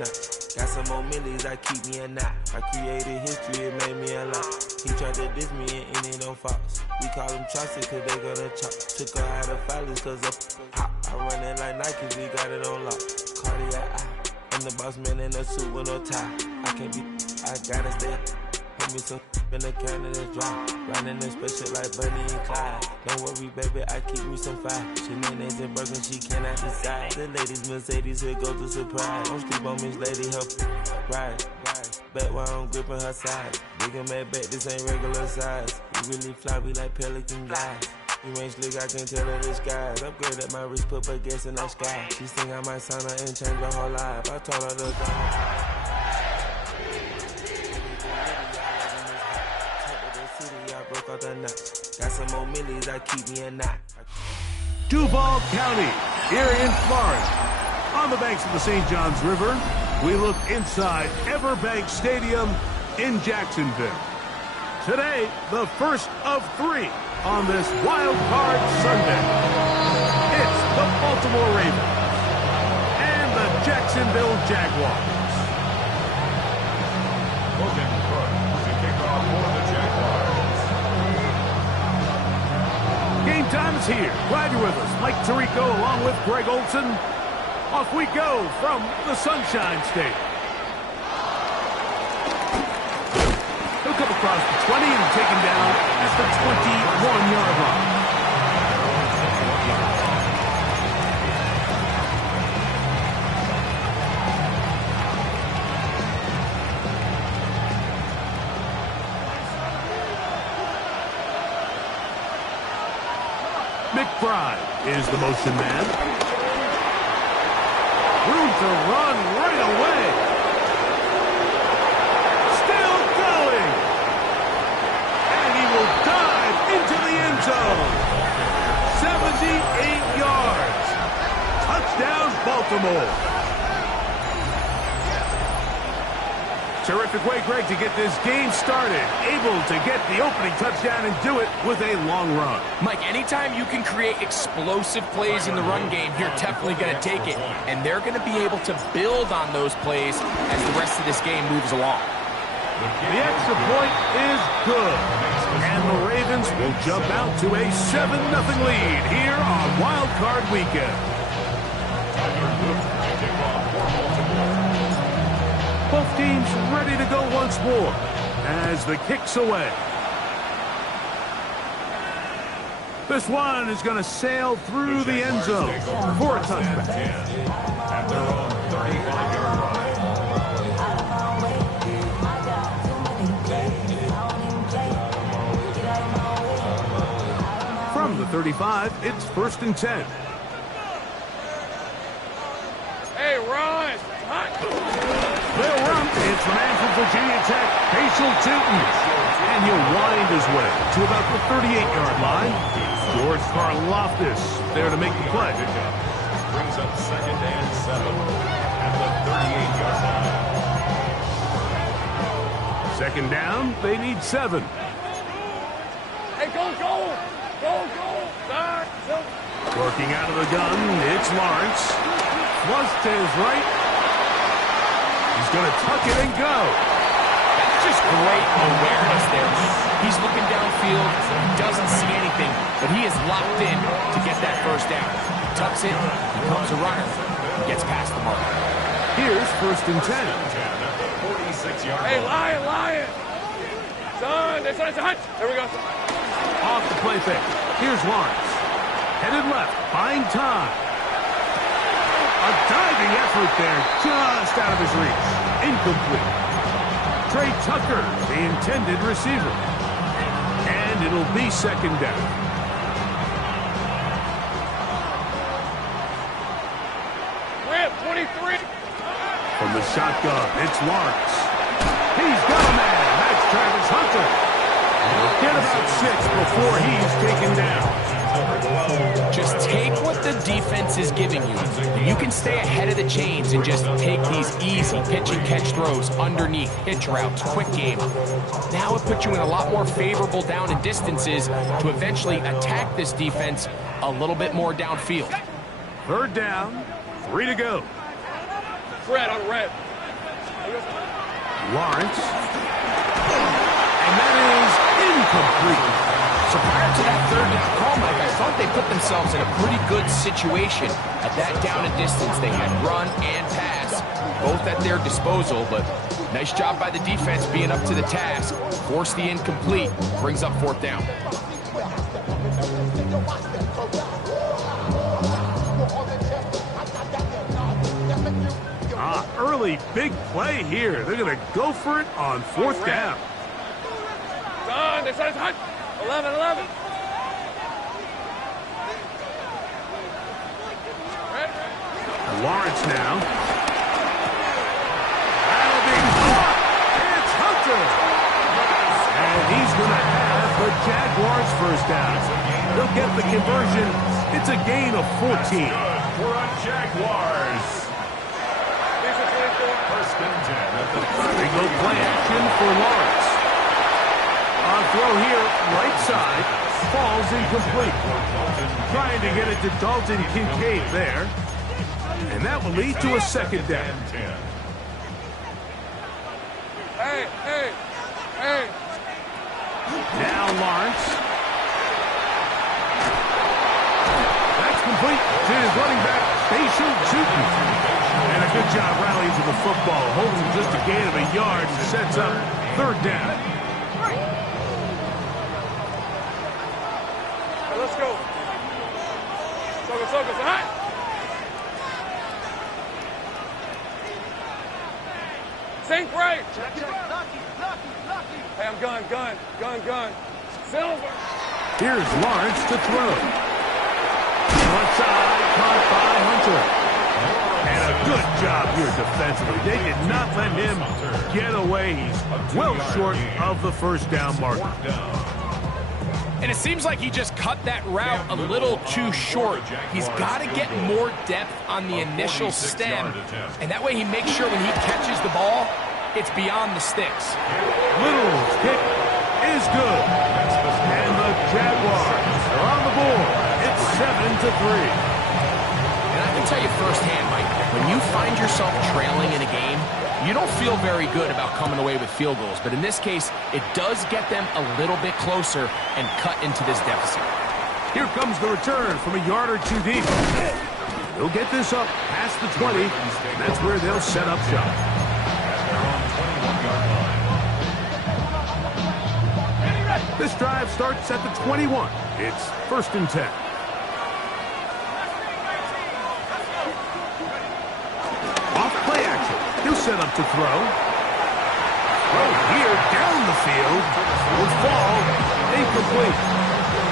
notch. Got some more millies, I keep me a knot. I created history, it made me a lot. He tried to diss me and it don't false. We call them Chaucer cause they gonna chop. Took her out of filers cause of hop. I run it like Nike, we got it on lock. Cardiac eye. I'm the boss man in a suit with no tie. I can't be, I gotta stay. Hold me some in the can that's dry. Riding in special like Bunny and Clyde. Don't worry, baby, I keep me some fire. Shenanigans and Birkin, she cannot decide. The ladies Mercedes, here goes the surprise. Don't sleep on Miss Lady, help ride. Back while I'm gripping her side. Big and mad back, this ain't regular size. We really fly, we like pelican guys. You ain't slick, I can tell her the skies. Upgrade at my wrist, put her gas in the sky. She think I might sign her and change her whole life. I told her to go. Got some more millies, I keep me a knot. Duval County, here in Florida. On the banks of the St. Johns River, we look inside Everbank Stadium in Jacksonville. Today, the first of 3 on this Wild Card Sunday. It's the Baltimore Ravens and the Jacksonville Jaguars. Logan Cook to kick off for the Jaguars. Game time is here. Glad you're with us. Mike Tirico along with Greg Olson. Off we go from the Sunshine State. He'll come across the 20 and taken down at the 21-yard line. McBride is the motion man. Room to run right away. Still going. And he will dive into the end zone. 78 yards. Touchdown, Baltimore. Terrific way, Greg, to get this game started. Able to get the opening touchdown and do it with a long run. Mike, anytime you can create explosive plays in the run game, you're definitely going to take it. And they're going to be able to build on those plays as the rest of this game moves along. The extra point is good. And the Ravens will jump out to a 7-0 lead here on Wild Card Weekend. Both teams ready to go once more as the kick's away. This one is going to sail through the end zone for a touchback. At their own 35-yard line. From the 35, it's 1st and 10. Hey, Ron! They'll run. It's the man from Virginia Tech, Facial Tootin. And he'll wind his way to about the 38-yard line. George Karlaftis there to make the play. Brings up 2nd and 7 at the 38-yard line. 2nd down, they need 7. Hey, go! Working out of the gun, it's Lawrence. Flush to his right. He's going to tuck it and go. That's just great awareness there. He's looking downfield. He doesn't see anything, but he is locked in to get that first down. He tucks it, becomes a runner, and gets past the mark. Here's 1st and 10. Hey, Lion! Son, it's a hunch. There we go. Off the play fake. Here's Lawrence. Headed left, buying time. A diving effort there, just out of his reach. Incomplete. Trey Tucker, the intended receiver. And it'll be 2nd down. Rip, 23. From the shotgun, it's Lawrence. He's got a man. That's Travis Hunter. He'll get about 6 before he's taken down. Just take what the defense is giving you. You can stay ahead of the chains and just take these easy pitch and catch throws underneath, hitch routes, quick game. Now it puts you in a lot more favorable down and distances to eventually attack this defense a little bit more downfield. 3rd down, 3 to go. red, on red. Lawrence. And that is incomplete. So prior to that third down call, Mike, I thought they put themselves in a pretty good situation at that down and distance. They had run and pass, both at their disposal, but nice job by the defense being up to the task. Force the incomplete, brings up fourth down. Early big play here. They're going to go for it on fourth down. Done. They said it's hot. 11. Lawrence now. That'll be caught. It's Hunter. And he's going to have the Jaguars first down. They'll get the conversion. It's a gain of 14. For a Jaguars. First and 10. They go play action for Lawrence. On throw here, right side, falls incomplete. Trying to get it to Dalton Kincaid there. And that will lead to a second down. Hey. Now Lawrence. That's complete to his running back, Station Chutin. And a good job rallying to the football. Holding just a gain of a yard and sets up third down. Let's go. Focus. Hot. Sink right. Hey, I'm gun. Silver. Here's Lawrence to throw. One side, caught by Hunter. And a good job here defensively. They did not let him get away. He's well short of the first down marker. And it seems like he just cut that route a little too short. He's got to get more depth on the initial stem, and that way he makes sure when he catches the ball, it's beyond the sticks. Little's kick is good. And the Jaguars are on the board. It's 7-3. And I can tell you firsthand, Mike, when you find yourself trailing in a game, you don't feel very good about coming away with field goals. But in this case, it does get them a little bit closer and cut into this deficit. Here comes the return from a yard or two deep. They'll get this up past the 20. And that's where they'll set up shop. This drive starts at the 21. It's first and 10. Off play action. He'll set up to throw. Throw here down the field. Will fall incomplete.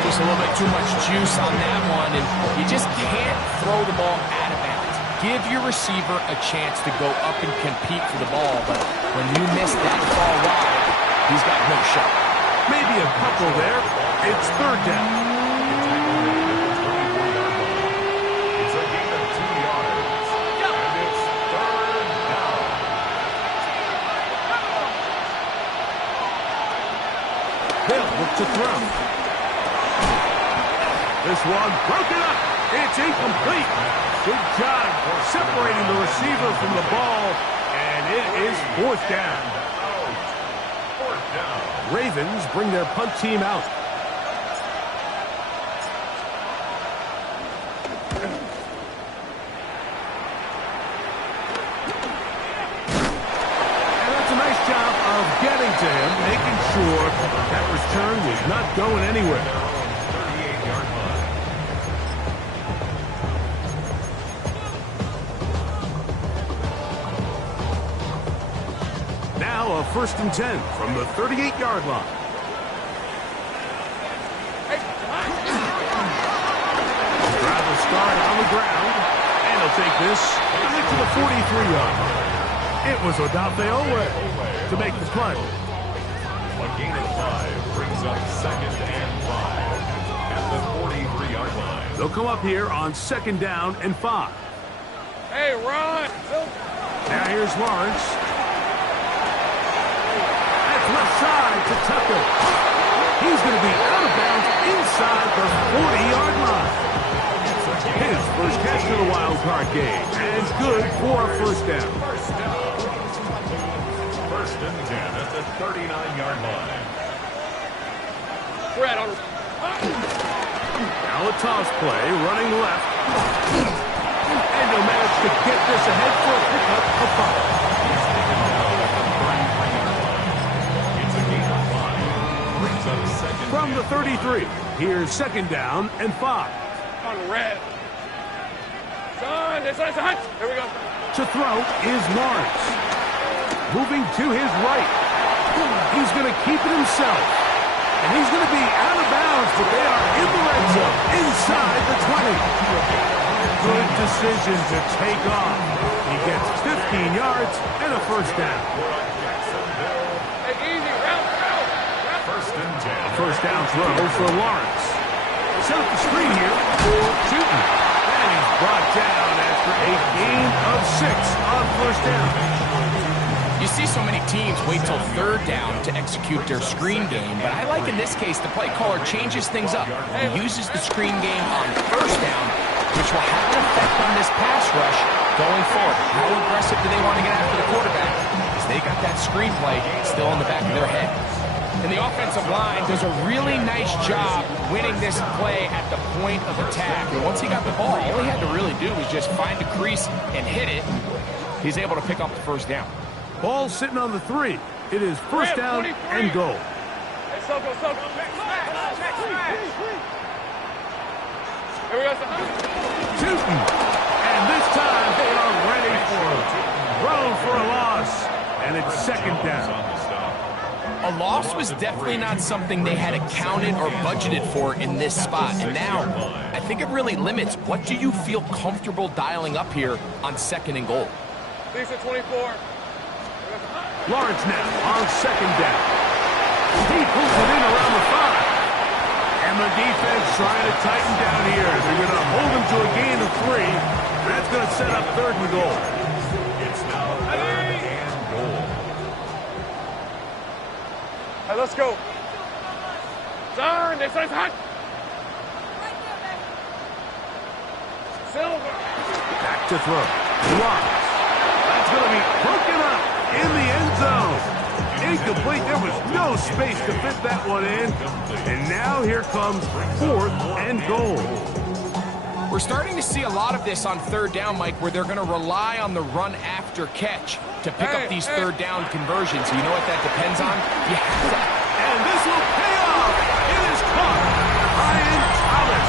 Just a little bit too much juice on that one, and you just can't throw the ball out of bounds. Give your receiver a chance to go up and compete for the ball, but when you miss that ball wide, he's got no shot. Maybe a couple there. It's third down. It's a gain of 2 yards. And it's third down. They'll look to throw. This one broken up. It's incomplete. Good job separating the receiver from the ball. And it is fourth down. Fourth down. Ravens bring their punt team out. And that's a nice job of getting to him, making sure that return was not going anywhere. 38-yard line. Now a first and 10 from the 38-yard line. Drive will start on the ground, and he'll take this to the 43-yard line. It was Odafe to make the punt. A gain of 5 brings up second and 5 at the 43-yard line. They'll come up here on second down and 5. Hey, Ron. Now here's Lawrence. Left side to Tucker. He's going to be out of bounds inside the 40-yard line. His first catch of the wild card game, and good for a first down. First and 10 at the 39-yard line. Brad on. Now a toss play, running left. And he'll manage to get this ahead for a pickup of 5. It's a gain of 5. Brings up second. From the 33, here's second down and 5. On red. Son, it's a hunt. Here we go. To throw is Lawrence. Moving to his right. He's going to keep it himself. And he's going to be out of bounds, but they are in the red zone, inside the 20. Good decision to take off. He gets 15 yards and a first down. Hey, easy. Route. First and 10. A first down throw for Lawrence. Set up the screen here for Newton. And he's brought down after a gain of 6 on first down. You see so many teams wait till third down to execute their screen game, but I like in this case the play caller changes things up. He uses the screen game on first down, which will have an effect on this pass rush going forward. How aggressive do they want to get after the quarterback? Because they got that screen play still in the back of their head. And the offensive line does a really nice job winning this play at the point of attack. And once he got the ball, all he had to really do was just find the crease and hit it. He's able to pick up the first down. Ball sitting on the 3. It is first down and goal. Hey, so go. Here we go. Newton. And this time they are ready for him. Thrown for a loss. And it's second down. A loss was definitely not something they had accounted or budgeted for in this spot. And now, I think it really limits what do you feel comfortable dialing up here on second and goal. These are 24. Lawrence now on second down. He pulls it in around the 5. And the defense trying to tighten down here. They're going to hold him to a gain of 3. That's going to set up third and goal. It's now third and goal. Hey, let's go. Son, it's hot. Silver. Back to throw. Lawrence. That's going to be broken up in the end zone. Incomplete. There was no space to fit that one in. And now here comes fourth and goal. We're starting to see a lot of this on third down, Mike, where they're going to rely on the run after catch to pick up these third down conversions. You know what that depends on? And this will pay off. It is caught. Ryan Thomas.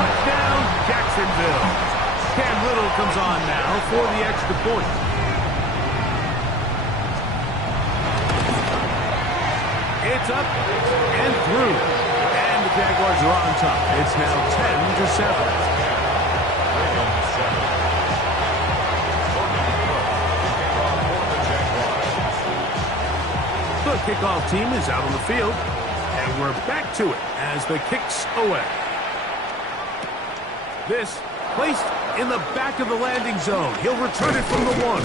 Touchdown, Jacksonville. Cam Little comes on now for the extra point. It's up and through. And the Jaguars are on top. It's now 10-7. The kickoff team is out on the field. And we're back to it as the kick's away. This placed in the back of the landing zone. He'll return it from the 1.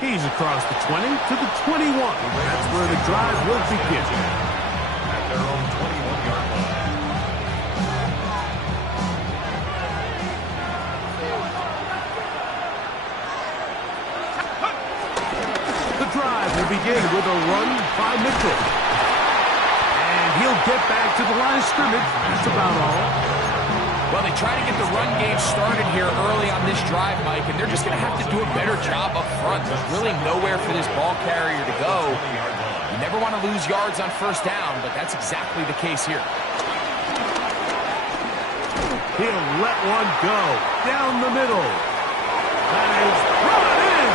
He's across the 20 to the 21. That's where the drive will begin. At their own 21-yard line. The drive will begin with a run by Mitchell. And he'll get back to the line of scrimmage. That's about all. Well, they try to get the run game started here early on this drive, Mike, and they're just going to have to do a better job up front. There's really nowhere for this ball carrier to go. You never want to lose yards on first down, but that's exactly the case here. He'll let one go down the middle. That is brought in.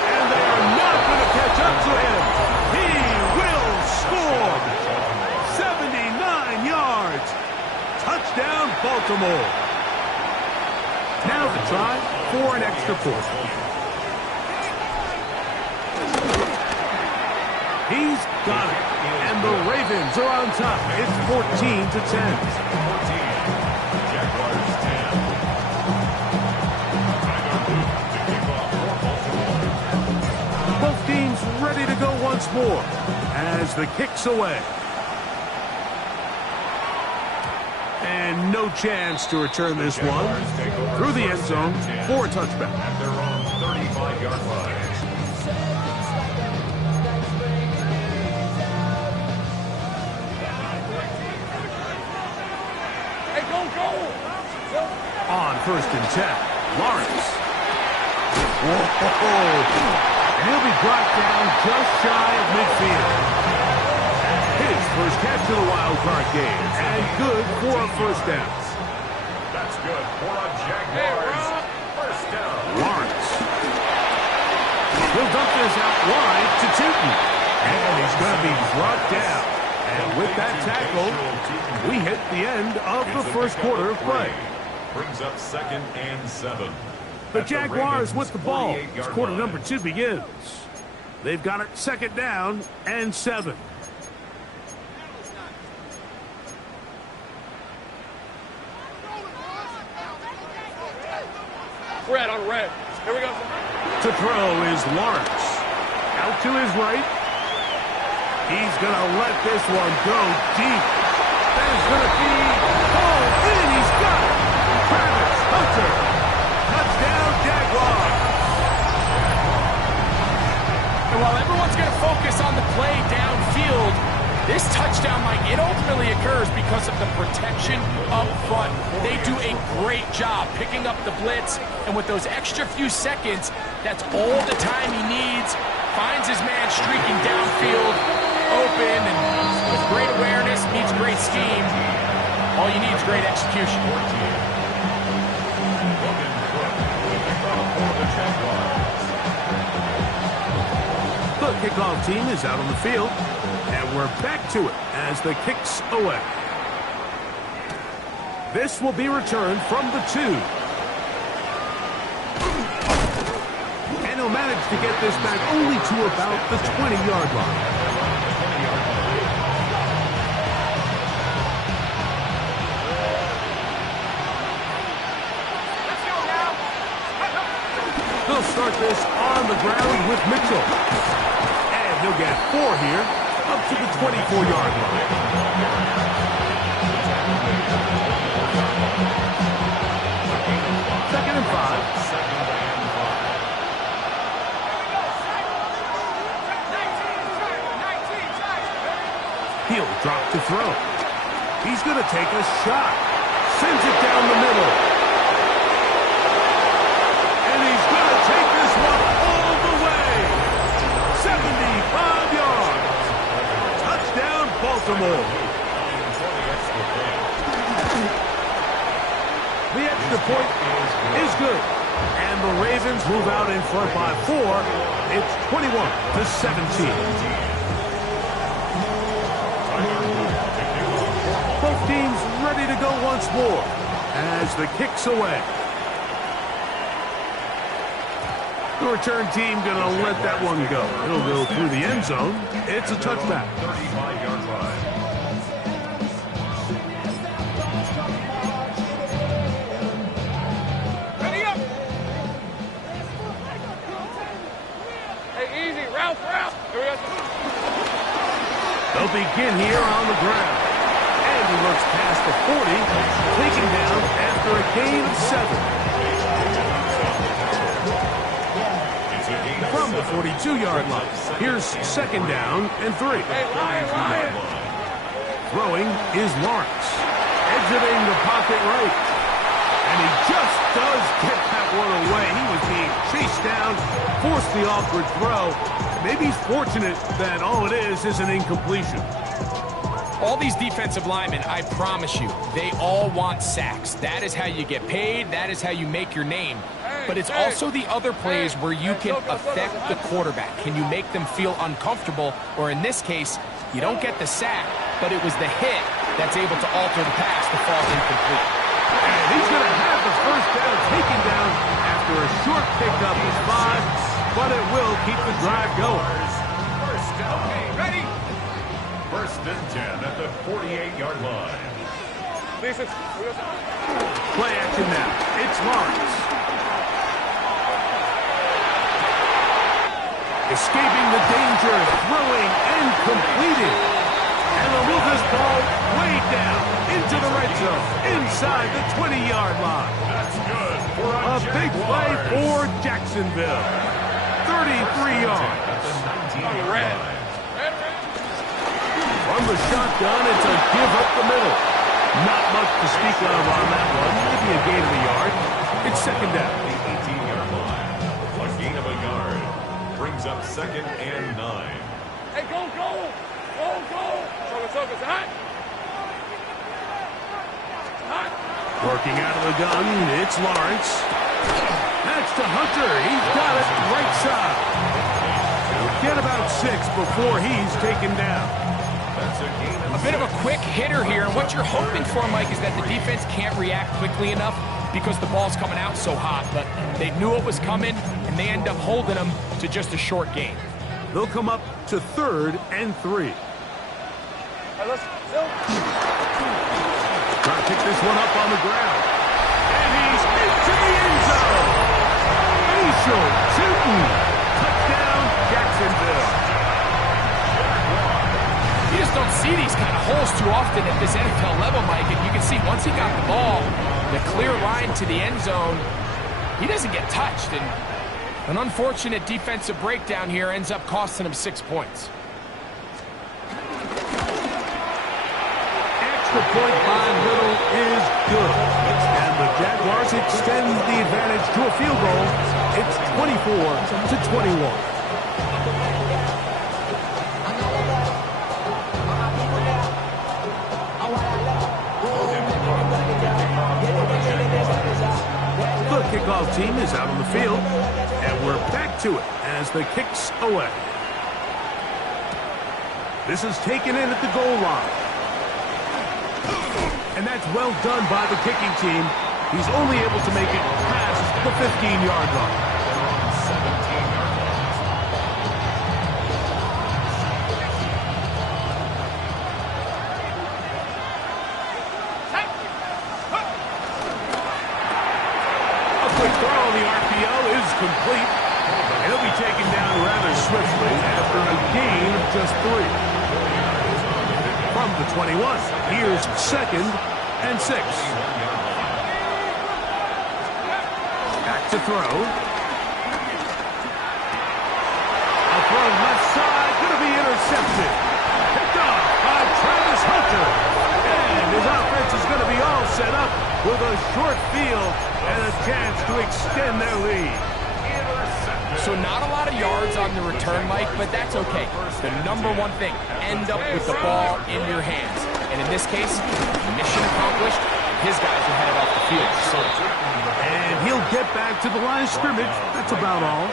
And they are not going to catch up to him. He will score. 79 yards. Touchdown, Baltimore. Now the try for an extra point. He's got it. And the Ravens are on top. It's 14-10. Jaguars 10. Tyler Luke to kick off for Baltimore. Both teams ready to go once more as the kick's away. And no chance to return this one through the end zone for a touchback. At their own 35-yard line. Hey, go! On 1st and 10, Lawrence. Whoa! And he'll be brought down just shy of midfield. His first catch of the wild card game, and good for a first down. That's good for a Jaguars first down. Lawrence. He'll dump this out wide to Tootin. And he's going to be brought down. And with that tackle, we hit the end of the first quarter of play. Brings up 2nd and 7. The Jaguars with the ball as quarter number 2 begins. They've got it 2nd down and 7. Red on red. Here we go. To throw is Lawrence. Out to his right. He's going to let this one go deep. That is going to be... Oh, and he's got it. Travis Hunter. Touchdown, Jaguars. And while everyone's going to focus on the play downfield, this touchdown, Mike, it ultimately occurs because of the protection up front. They do a great job picking up the blitz, and with those extra few seconds, that's all the time he needs. Finds his man streaking downfield, open, and with great awareness, meets great scheme. All you need is great execution. The kickoff team is out on the field, and we're back to it as the kick's away. This will be returned from the 2. And he'll manage to get this back only to about the 20-yard line. They'll start this on the ground with Mitchell. And he'll get 4 here, up to the 24-yard line. Second and 5. He'll drop to throw. He's going to take a shot. Sends it down the middle. And he's going to take this one all the way. 75 yards. Touchdown, Baltimore. The extra point is good. And the Ravens move out in front by 4. It's 21-17. Both teams ready to go once more as the kick's away. The return team going to let that one go. It'll go through the end zone. It's a touchback. 35-yard line. Ready up. Hey, easy. Ralph. Here we go. They'll begin here on the ground. And he looks past the 40, taken down after a gain of 7. From the 42-yard line, here's 2nd down and 3. Throwing is Lawrence, exiting the pocket right. And he just does get that one away. He was being chased down, forced the awkward throw. Maybe he's fortunate that all it is an incompletion. All these defensive linemen, I promise you, they all want sacks. That is how you get paid. That is how you make your name. But it's also the other plays where you can affect the quarterback. Can you make them feel uncomfortable? Or in this case, you don't get the sack, but it was the hit that's able to alter the pass to fall incomplete. And he's going to have the first down taken down after a short pickup is 5, but it will keep the drive going. First down. Okay, ready? 1st and 10 at the 48-yard line. Play action now. It's Lawrence. Escaping the danger, throwing and completing. And they'll Move this ball way down into the red zone, inside the 20-yard line. That's good for A big play for Jacksonville. 33 yards. From the shotgun, it's a give up the middle. Not much to speak of on that one. Maybe a gain of a yard. It's second down. The 18-yard line. A gain of a yard brings up second and 9. Hey, go, go! Go, go! It's hot! Hot! Working out of the gun, it's Lawrence. That's to Hunter. He's got it right side. He'll get about 6 before he's taken down. That's a gain of A bit of a quick hitter here, and what you're hoping for, Mike, is that the defense can't react quickly enough because the ball's coming out so hot, but they knew it was coming, and they end up holding them to just a short gain. They'll come up to 3rd and 3. Trying to pick this one up on the ground. And he's into the end zone. Facial shooting. Touchdown, Jacksonville. You just don't see these kind of holes too often at this NFL level, Mike, and you can see once he got the ball, the clear line to the end zone, he doesn't get touched, and an unfortunate defensive breakdown here ends up costing him 6 points. Extra point by Little is good. And the Jaguars extend the advantage to a field goal. It's 24-21. The kickoff team is out on the field, and we're back to it as the kick's away. This is taken in at the goal line. And that's well done by the kicking team. He's only able to make it past the 15-yard line. 17-yard line. A quick throw on the RPO is complete. And he'll be taken down rather swiftly after a gain of just 3. From the 21, here's 2nd and 6. Back to throw. A throw left side, going to be intercepted. Picked off by Travis Hunter. And his offense is going to be all set up with a short field and a chance to extend their lead. So not a lot of yards on the return, Mike, but that's okay. The number one thing, end up with the ball in your hands. And in this case, mission accomplished, and his guys are headed off the field. And he'll get back to the line of scrimmage. That's about all.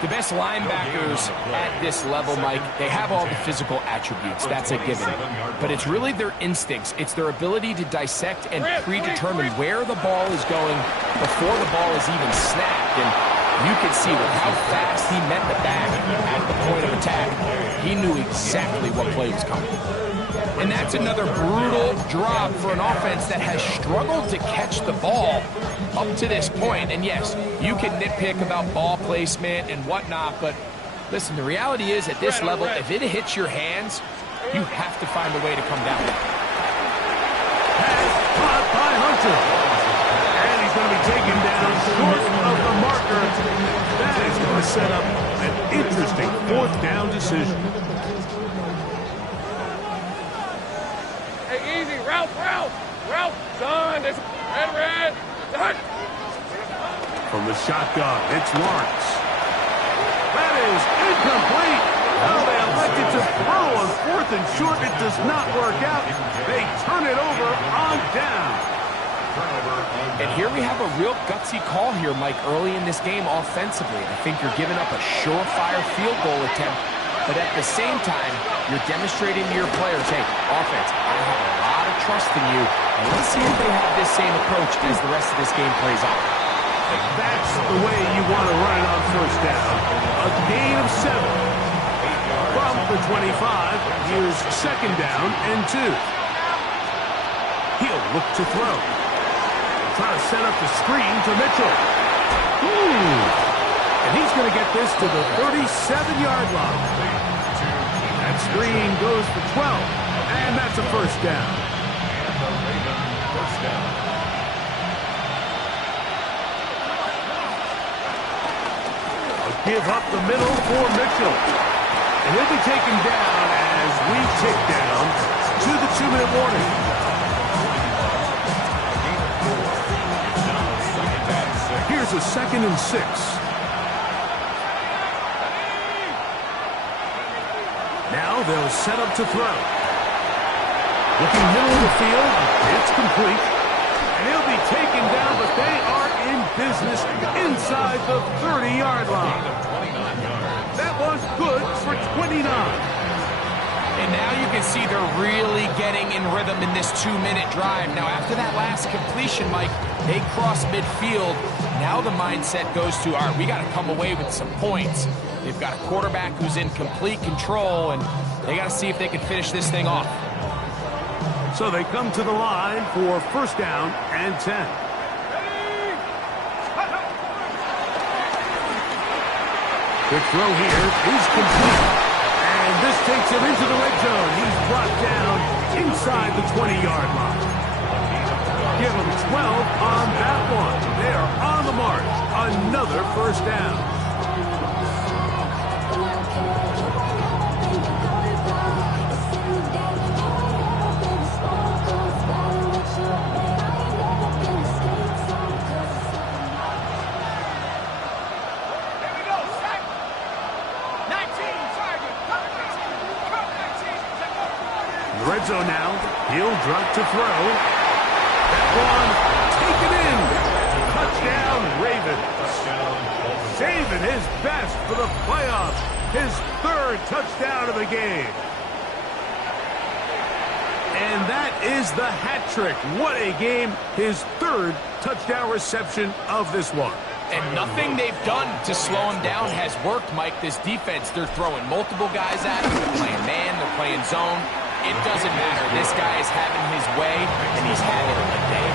The best linebackers at this level, Mike, they have all the physical attributes. That's a given. But it's really their instincts. It's their ability to dissect and predetermine where the ball is going before the ball is even snapped. And you can see with how fast he met the back at the point of attack, he knew exactly what play was coming. And that's another brutal drop for an offense that has struggled to catch the ball up to this point. And yes, you can nitpick about ball placement and whatnot, but listen, the reality is at this level, if it hits your hands, you have to find a way to come down. Pass caught by Hunter. And he's going to be taken down short of the marker. That is going to set up an interesting 4th down decision. Hey, easy, route, son, it's red, son. From the shotgun, it's Lawrence. That is incomplete. Oh, they elected to throw on 4th and short. It does not work out. They turn it over on down. And here we have a real gutsy call here, Mike, early in this game offensively. I think you're giving up a surefire field goal attempt, but at the same time, you're demonstrating to your players, hey, offense, I have a lot of trust in you, and let's see if they have this same approach as the rest of this game plays out. That's the way you want to run it on 1st down. A gain of 7. From the 25, here's 2nd down and 2. He'll look to throw. Trying to set up the screen to Mitchell. And he's going to get this to the 37-yard line. That screen goes for 12. And that's a first down. And the Ravens first down. Give up the middle for Mitchell. And he'll be taken down as we tick down to the 2-minute warning. Here's a 2nd and 6. Now they'll set up to throw. Looking middle of the field, it's complete. And he'll be taken down, but they are in business inside the 30-yard line. That was good for 29. And now you can see they're really getting in rhythm in this 2-minute drive. Now, after that last completion, Mike, they cross midfield. Now the mindset goes to, all right, we got to come away with some points. They've got a quarterback who's in complete control, and they got to see if they can finish this thing off. So they come to the line for first down and 10. The throw here is complete. And this takes him into the red zone. He's brought down inside the 20-yard line. Give him 12 on that one. They are on the march. Another first down. Red zone now. He'll drop to throw. That one taken in. Touchdown, Ravens. Saving his best for the playoffs. His 3rd touchdown of the game. And that is the hat trick. What a game. His 3rd touchdown reception of this one. And nothing they've done to slow him down has worked, Mike. This defense, they're throwing multiple guys at him. They're playing man, they're playing zone. It doesn't matter. This guy is having his way, and he's having a day.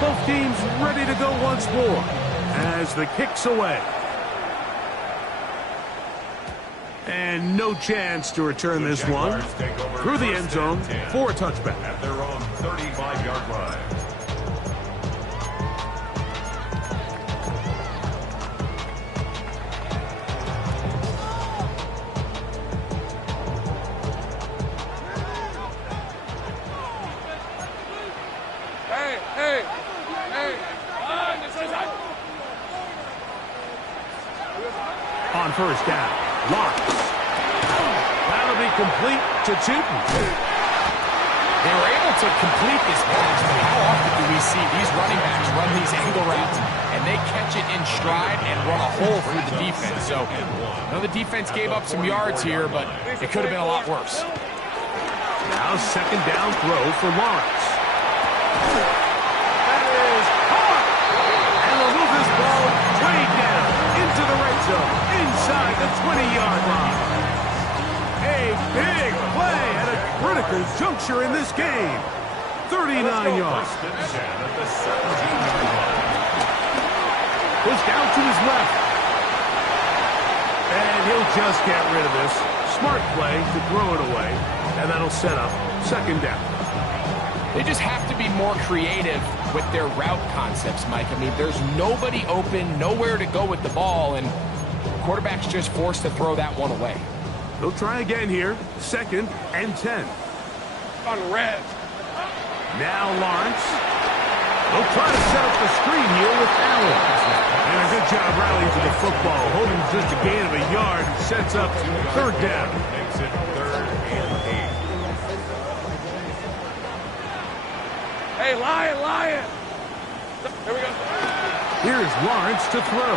Both teams ready to go once more as the kick's away. And no chance to return this one through the end zone for a touchback. At their own 35-yard line. On first down, Lawrence. That'll be complete to Tootin. They were able to complete this pass, but how often do we see these running backs run these angle routes and they catch it in stride and run a hole through the defense? So, I know the defense gave up some yards here, but it could have been a lot worse. Now 2nd down throw for Lawrence. That is hard. And they'll move this ball way down into the red zone, inside the 20-yard line. A big play at a critical juncture in this game. 39 yards. Pushed out to his left. And he'll just get rid of this. Smart play to throw it away. And that'll set up 2nd down. They just have to be more creative with their route concepts, Mike. I mean, there's nobody open, nowhere to go with the ball, and the quarterback's just forced to throw that one away. They'll try again here. 2nd and 10. On red. Now Lawrence. They'll try to set up the screen here with Allen. And a good job rallying to the football. Holding just a gain of a yard. Sets up 3rd down. Makes it 3rd and 8. Hey, Lion! Here we go. Here's Lawrence to throw.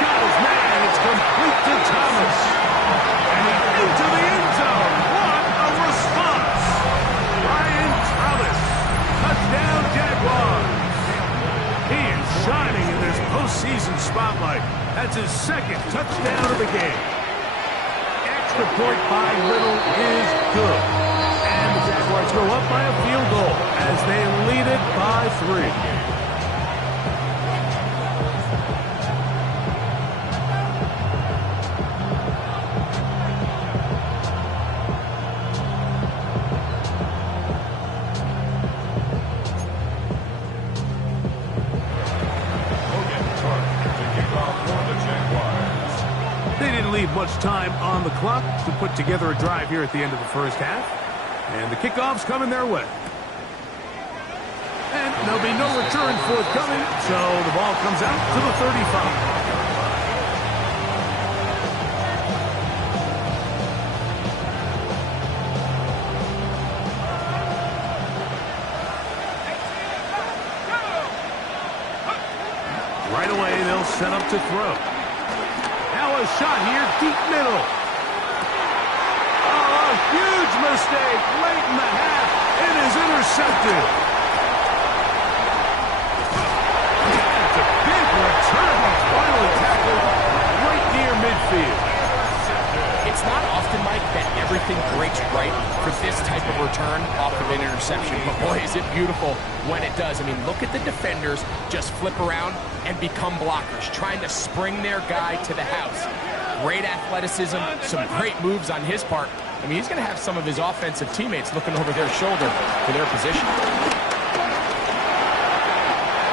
Got his man. It's complete to Thomas. And he's into the end zone. What a response. Ryan Thomas. Touchdown Jaguars. He is shining in this postseason spotlight. That's his 2nd touchdown of the game. Extra point by Little is good. And the Jaguars go up by a field goal as they lead it by 3. much time on the clock to put together a drive here at the end of the first half. And the kickoff's coming their way. And there'll be no return forthcoming, so the ball comes out to the 35. Right away, they'll set up to throw. Now a shot here, deep middle. Oh, a huge mistake late in the half. It is intercepted. That's a big return. Finally tackled right near midfield. It's not often, Mike, that everything breaks right for this type of return off of an interception. But boy, is it beautiful when it does. I mean, look at the defenders just flip around and become blockers, trying to spring their guy to the house. Great athleticism, some great moves on his part. I mean, he's going to have some of his offensive teammates looking over their shoulder for their position.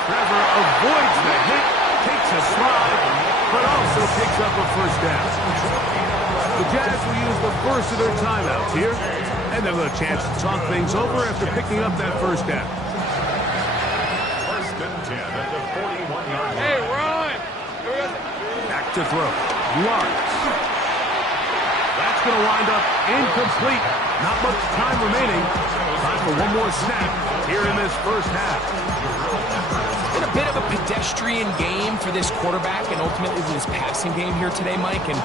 Trevor avoids the hit, takes a slide, but also picks up a first down. The Jazz will use the first of their timeouts here, and they'll have a chance to talk things over after picking up that first down. First and 10 at the 41-yard line. Hey, run! Back to throw. Lawrence. That's going to wind up incomplete. Not much time remaining. Time for one more snap here in this first half. Been a bit of a pedestrian game for this quarterback and ultimately this passing game here today, Mike. And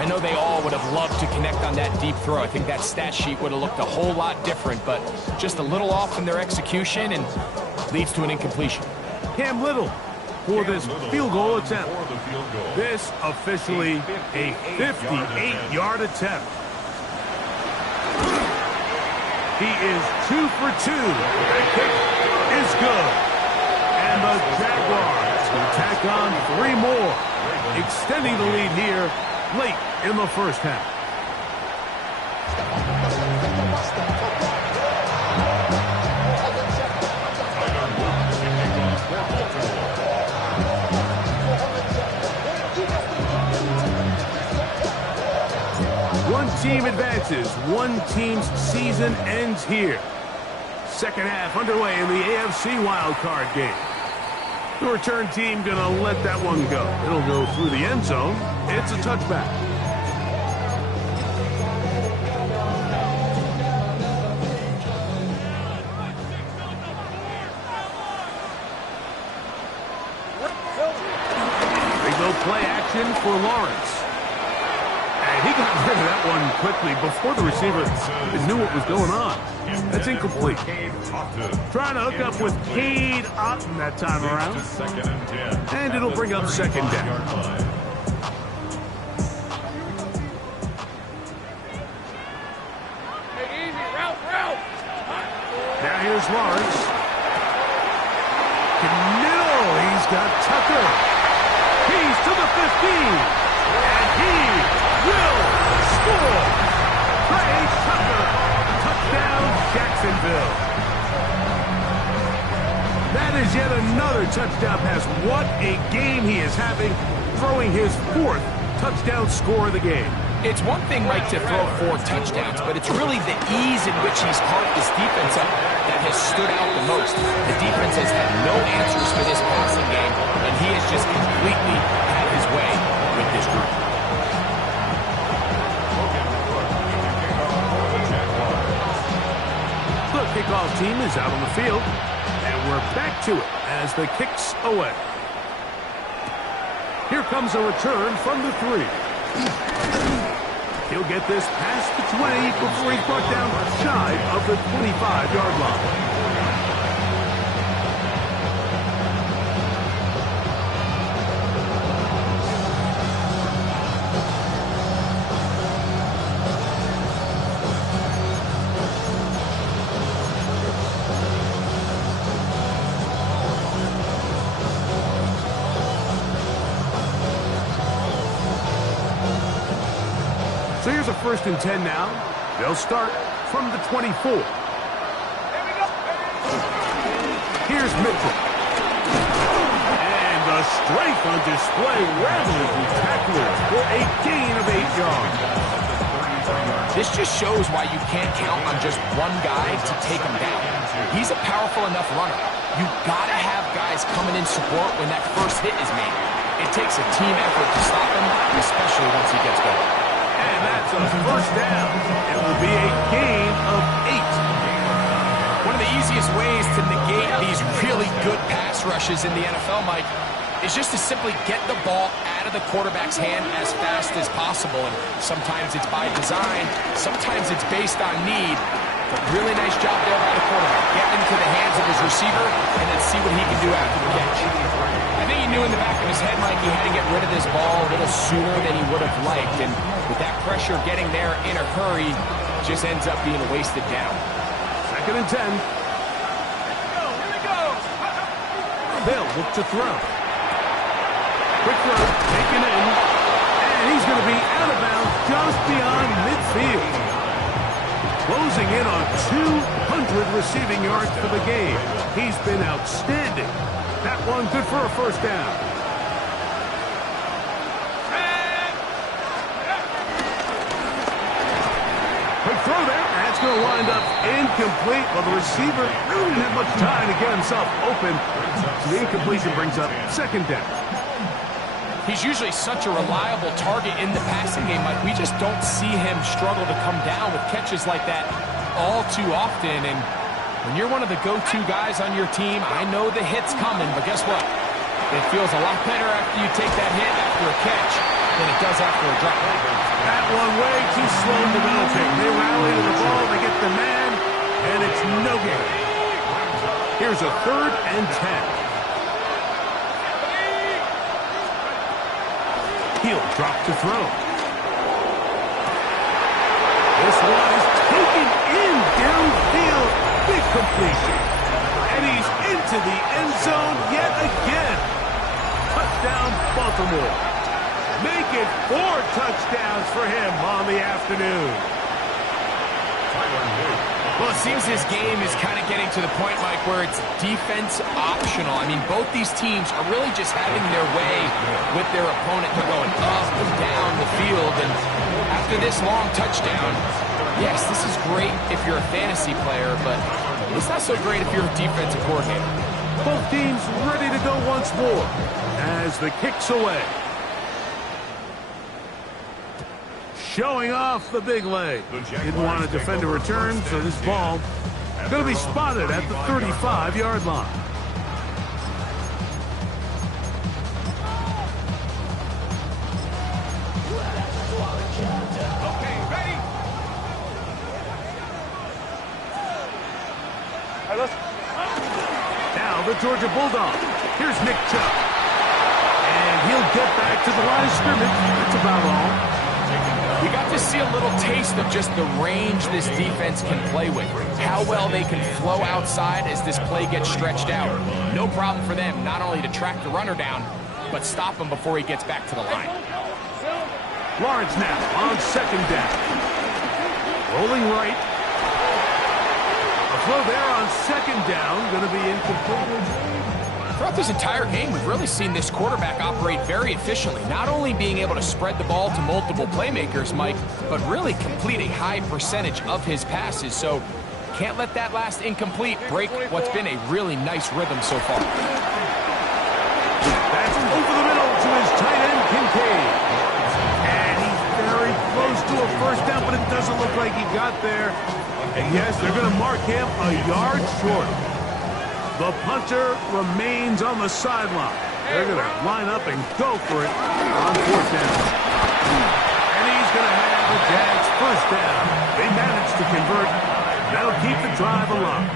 I know they all would have loved to connect on that deep throw. I think that stat sheet would have looked a whole lot different, but just a little off in their execution and leads to an incompletion. Cam Little for this field goal attempt. This officially a 58-yard attempt. He is 2 for 2. That kick is good. And the Jaguars will tack on 3 more, extending the lead here late in the first half. One team advances. One team's season ends here. Second half underway in the AFC wildcard game. The return team going to let that one go. It'll go through the end zone. It's a touchback. They go play action for Lawrence. And he got rid of that one quickly before the receiver even knew what was going on. That's incomplete. Trying to hook up with Cade Otton that time around. And it'll bring up second down. Hey, easy, route. Now here's Lawrence. Middle, he's got Tucker. He's to the 15. And he will score. Trey Tucker. Touchdown, Jacksonville. That is yet another touchdown pass. What a game he is having, throwing his 4th touchdown score of the game. It's one thing, Mike, to throw 4 touchdowns, but it's really the ease in which he's carved this defense up that has stood out the most. The defense has had no answers for this passing game, and he has just completely had his way with this group. The kickoff team is out on the field, and we're back to it as the kick's away. Here comes a return from the 3. He'll get this past the 20 before he's brought down shy of the 25-yard line. So here's a 1st and 10 now. They'll start from the 24. Here's Mitchell. And the The strength on display rattling through tacklers for a gain of 8 yards. This just shows why you can't count on just one guy to take him down. He's a powerful enough runner. You gotta have guys coming in support when that first hit is made. It takes a team effort to stop him, especially once he gets going. And that's a first down. It will be a gain of 8. One of the easiest ways to negate these really good pass rushes in the NFL, Mike, is just to simply get the ball out of the quarterback's hand as fast as possible. And sometimes it's by design, sometimes it's based on need. But really nice job there by the quarterback. Get into the hands of his receiver and then see what he can do after the catch. I think he knew in the back of his head, Mike, he had to get rid of this ball a little sooner than he would have liked. And with that pressure getting there in a hurry, just ends up being a wasted down. 2nd and 10. They'll look to throw. Quick throw, taken in, and he's going to be out of bounds just beyond midfield. Closing in on 200 receiving yards for the game. He's been outstanding. That one good for a first down. Quick throw there. That's going to wind up incomplete. Well, the receiver really didn't have much time to get himself open. So the incompletion brings up 2nd down. He's usually such a reliable target in the passing game, Mike. We just don't see him struggle to come down with catches like that all too often. And when you're one of the go-to guys on your team, I know the hit's coming, but guess what? It feels a lot better after you take that hit after a catch than it does after a drop. That one way too slow developing. They rally to the ball, they get the man, and it's no gain. Here's a 3rd and 10. He'll drop to throw. This one is taken in downfield. Big completion. And he's into the end zone yet again. Touchdown, Baltimore. Make it 4 touchdowns for him on the afternoon. Well, it seems this game is kind of getting to the point, Mike, where it's defense optional. I mean, both these teams are really just having their way with their opponent. They're going up and down the field. And after this long touchdown, yes, this is great if you're a fantasy player, but it's not so great if you're a defensive coordinator. Both teams ready to go once more as the kick's away. Showing off the big leg. Didn't want to defend a return, so this ball going to be spotted at the 35-yard line. Okay, ready? All right, let's... Now the Georgia Bulldog. Here's Nick Chubb. And he'll get back to the line of scrimmage. That's about all. We got to see a little taste of just the range this defense can play with. How well they can flow outside as this play gets stretched out. No problem for them not only to track the runner down, but stop him before he gets back to the line. Lawrence now on 2nd down. Rolling right. A throw there on 2nd down. Going to be incomplete. Throughout this entire game, we've really seen this quarterback operate very efficiently, not only being able to spread the ball to multiple playmakers, Mike, but really complete a high percentage of his passes. So can't let that last incomplete break what's been a really nice rhythm so far. That's over the middle to his tight end, Kincaid. And he's very close to a first down, but it doesn't look like he got there. And yes, they're going to mark him a yard short. The punter remains on the sideline. They're going to line up and go for it on 4th down. And he's going to have the Jags first down. They managed to convert. That'll keep the drive alive.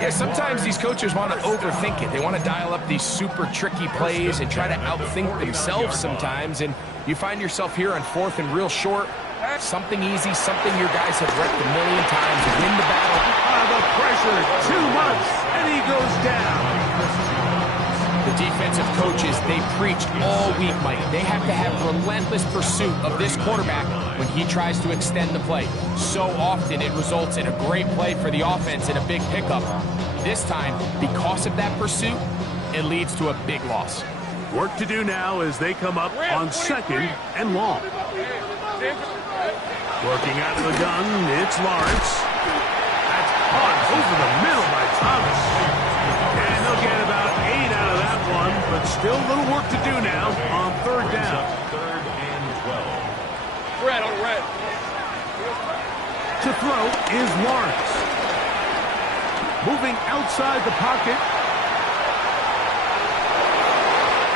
Yeah, sometimes these coaches want to overthink it. They want to dial up these super tricky plays and try to outthink themselves sometimes. And you find yourself here on 4th and real short. Something easy, something your guys have wrecked a million times. Win the battle. The pressure, too much, and he goes down. The defensive coaches, they preached all week, Mike. They have to have relentless pursuit of this quarterback when he tries to extend the play. So often it results in a great play for the offense and a big pickup. This time, because of that pursuit, it leads to a big loss. Work to do now as they come up on 2nd and long. Working out of the gun, it's Lawrence. That's caught over the middle by Thomas. And they'll get about 8 out of that one, but still a little work to do now on 3rd down. 3rd and 12. Red on red. To throw is Lawrence. Moving outside the pocket.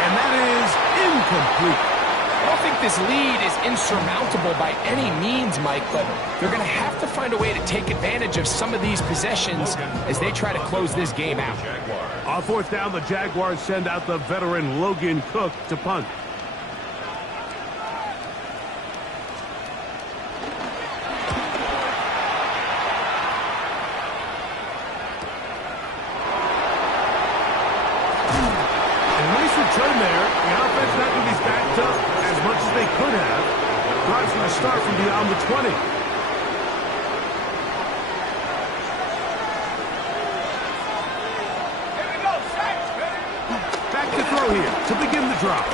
And that is incomplete. I don't think this lead is insurmountable by any means, Mike, but they're going to have to find a way to take advantage of some of these possessions as they try to close this game out. On 4th down, the Jaguars send out the veteran Logan Cook to punt. Return there. The offense not going to be backed up as much as they could have. Drives going to start from beyond the 20. Back to throw here to begin the drop.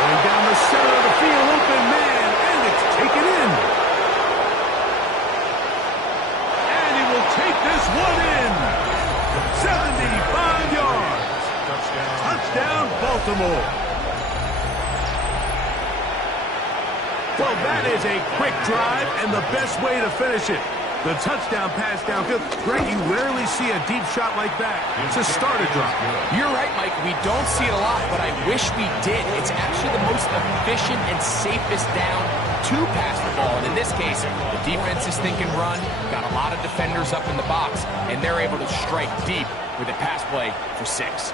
Going down the center of the field, open man, and it's taken in. And he will take this one in. 75 yards. Touchdown, Baltimore. Well, that is a quick drive and the best way to finish it. The touchdown pass downfield. Greg, you rarely see a deep shot like that to start a drive. You're right, Mike. We don't see it a lot, but I wish we did. It's actually the most efficient and safest down to pass the ball. And in this case, the defense is thinking run, got a lot of defenders up in the box, and they're able to strike deep with a pass play for 6.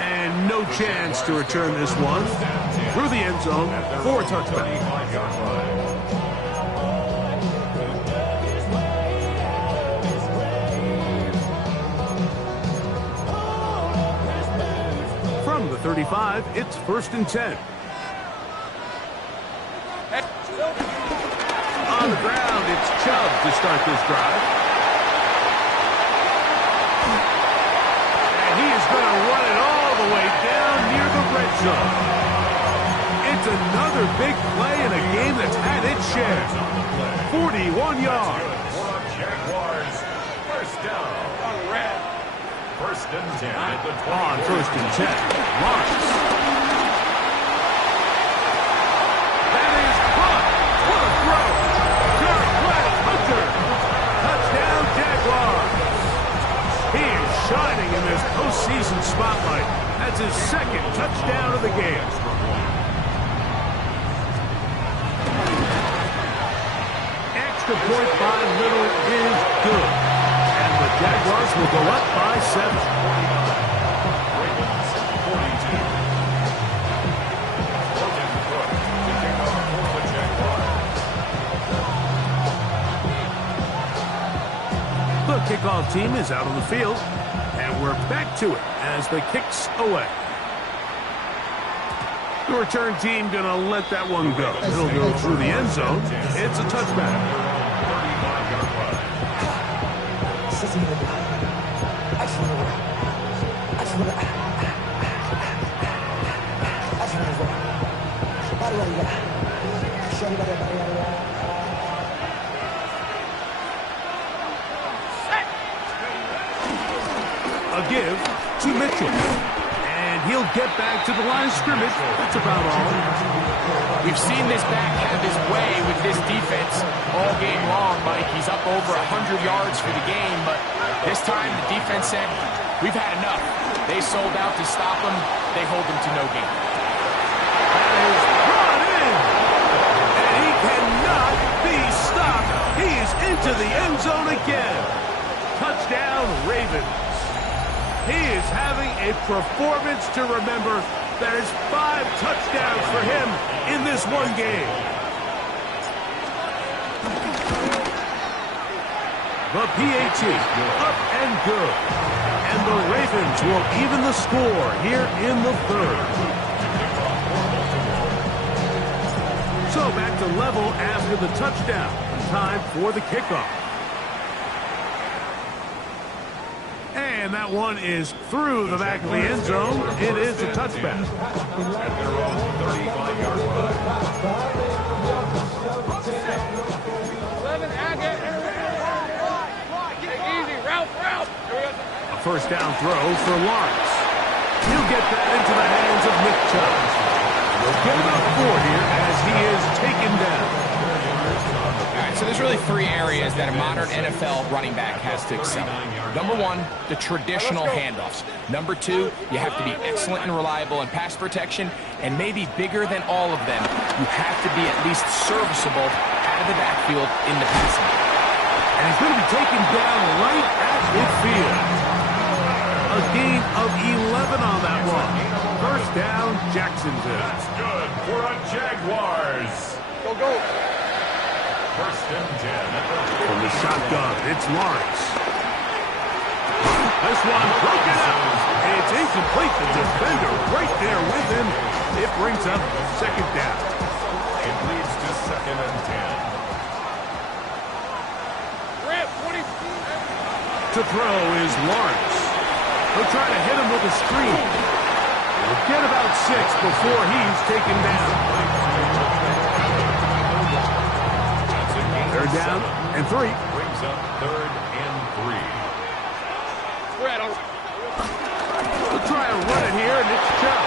And no chance to return this one through the end zone for a touchdown. From the 35, it's 1st and 10. On the ground, it's Chubb to start this drive. And he is going to run it all the way down near the red zone. It's another big play in a game that's had its share. 41 yards. Jaguars, 1st down. On red. 1st and 10 at the 20. On 1st and 10, Lawrence. That is caught. What a throw. Touchdown, Jaguars. He is shining in this postseason spotlight. That's his 2nd touchdown of the game. Extra point by Little is good. And the Jaguars will go up by 7. Ravens, 42. Logan Cook kicking off for the Jaguars. The kickoff team is out on the field, and we're back to it as the kick's away. The return team going to let that one go. It'll go through the end zone. It's a touchback. 35-yard line. A give to Mitchell. And he'll get back to the line of scrimmage. That's about all. We've seen this back have his way with this defense all game long, Mike. He's up over 100 yards for the game, but this time the defense said, we've had enough. They sold out to stop him. They hold him to no gain. That is brought in. And he cannot be stopped. He is into the end zone again. Touchdown, Ravens. He is having a performance to remember. There's 5 touchdowns for him in this one game. The PAT up and good. And the Ravens will even the score here in the 3rd. So back to level after the touchdown. Time for the kickoff. And that one is through the back of the end zone. It is a touchback. At their own 35-yard line. 11, easy, route. A first down throw for Lawrence. He'll get that into the hands of Nick Chubb. We'll get about 4 here as he is taken down. All right, so there's really 3 areas that a modern NFL running back has to excel. Number 1, the traditional handoffs. Number 2, you have to be excellent and reliable in pass protection, and maybe bigger than all of them, you have to be at least serviceable out of the backfield in the passing. And he's going to be taken down right at midfield. A gain of 11 on that one. First down, Jacksonville. That's good for a Jaguars. Go. First and 10. From the shotgun, it's Lawrence. This one broken up. It's incomplete. The defender right there with him. It brings up second down. It leads to second and 10. To throw is Lawrence. He'll try to hit him with a screen. He'll get about 6 before he's taken down. Third down and 3. Brings up third and 3. We'll try to run it here, and it's Chubb.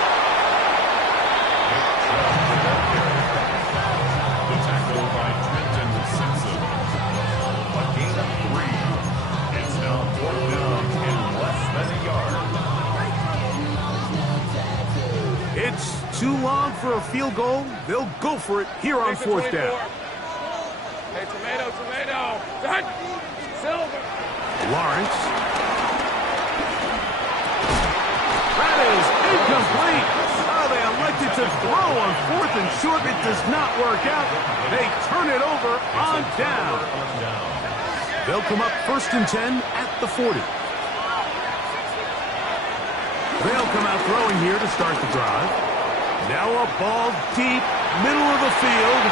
The tackle by Trenton Simpson. A gain of 3. It's now 4th down and less than a yard. It's too long for a field goal. They'll go for it here on 4th down. Hey, tomato. Silver. Lawrence. That is incomplete. Oh, they elected to throw on 4th and short. It does not work out. They turn it over on down. They'll come up 1st and 10 at the 40. They'll come out throwing here to start the drive. Now a ball deep, middle of the field.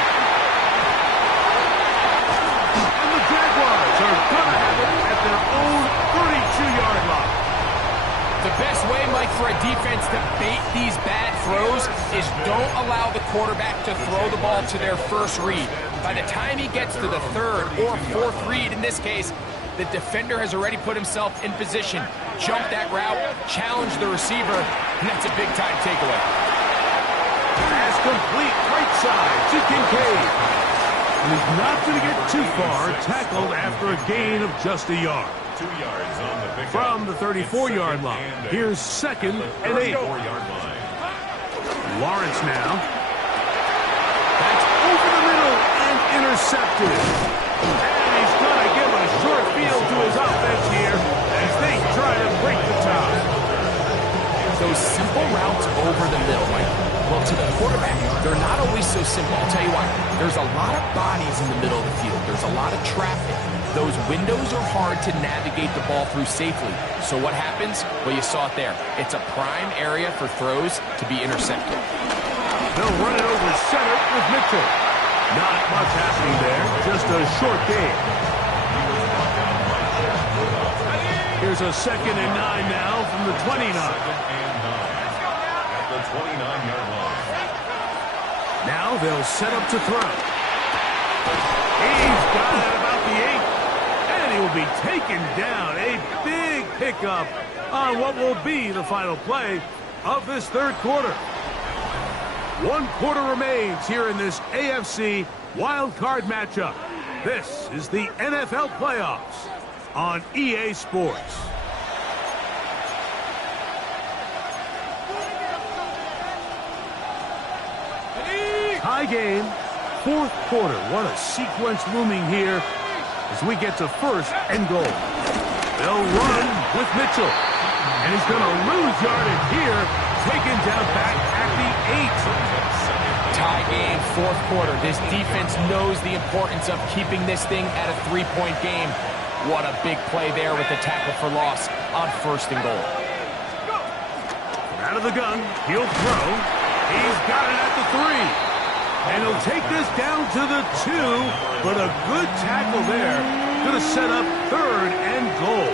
And the Jaguars are going to have it at their own 32-yard line. The best way, Mike, for a defense to bait these bad throws is don't allow the quarterback to throw the ball to their first read. By the time he gets to the 3rd or 4th read, in this case, the defender has already put himself in position, jump that route, challenge the receiver, and that's a big-time takeaway. Pass complete, right side to Kincaid. He's not going to get too far, tackled after a gain of just a yard. 2 yards on the pickup. From the 34-yard line, here's 2nd and 8. 34-yard line. Lawrence now. That's over the middle and intercepted. And he's going to give a short field to his offense here as they try to break the tie. Those simple routes over the middle, Mike. Well, to the quarterback, they're not always so simple. I'll tell you why. There's a lot of bodies in the middle of the field. There's a lot of traffic. Those windows are hard to navigate the ball through safely. So what happens? Well, you saw it there. It's a prime area for throws to be intercepted. They'll run it over center with Mitchell. Not much happening there. Just a short gain. Here's a 2nd and 9 now from the 29. 2nd and 9 at the 29-yard line. Now they'll set up to throw. He's got it at about the 8. And he will be taken down. A big pickup on what will be the final play of this 3rd quarter. 1 quarter remains here in this AFC wild card matchup. This is the NFL playoffs on EA Sports. Tie game, 4th quarter. What a sequence looming here as we get to 1st and goal. They'll run with Mitchell. And he's going to lose yardage here, taken down back at the 8. Tie game, 4th quarter. This defense knows the importance of keeping this thing at a 3-point game. What a big play there with the tackle for loss on 1st and goal. Out of the gun, he'll throw. He's got it at the 3. And he'll take this down to the 2, but a good tackle there. Going to set up 3rd and goal.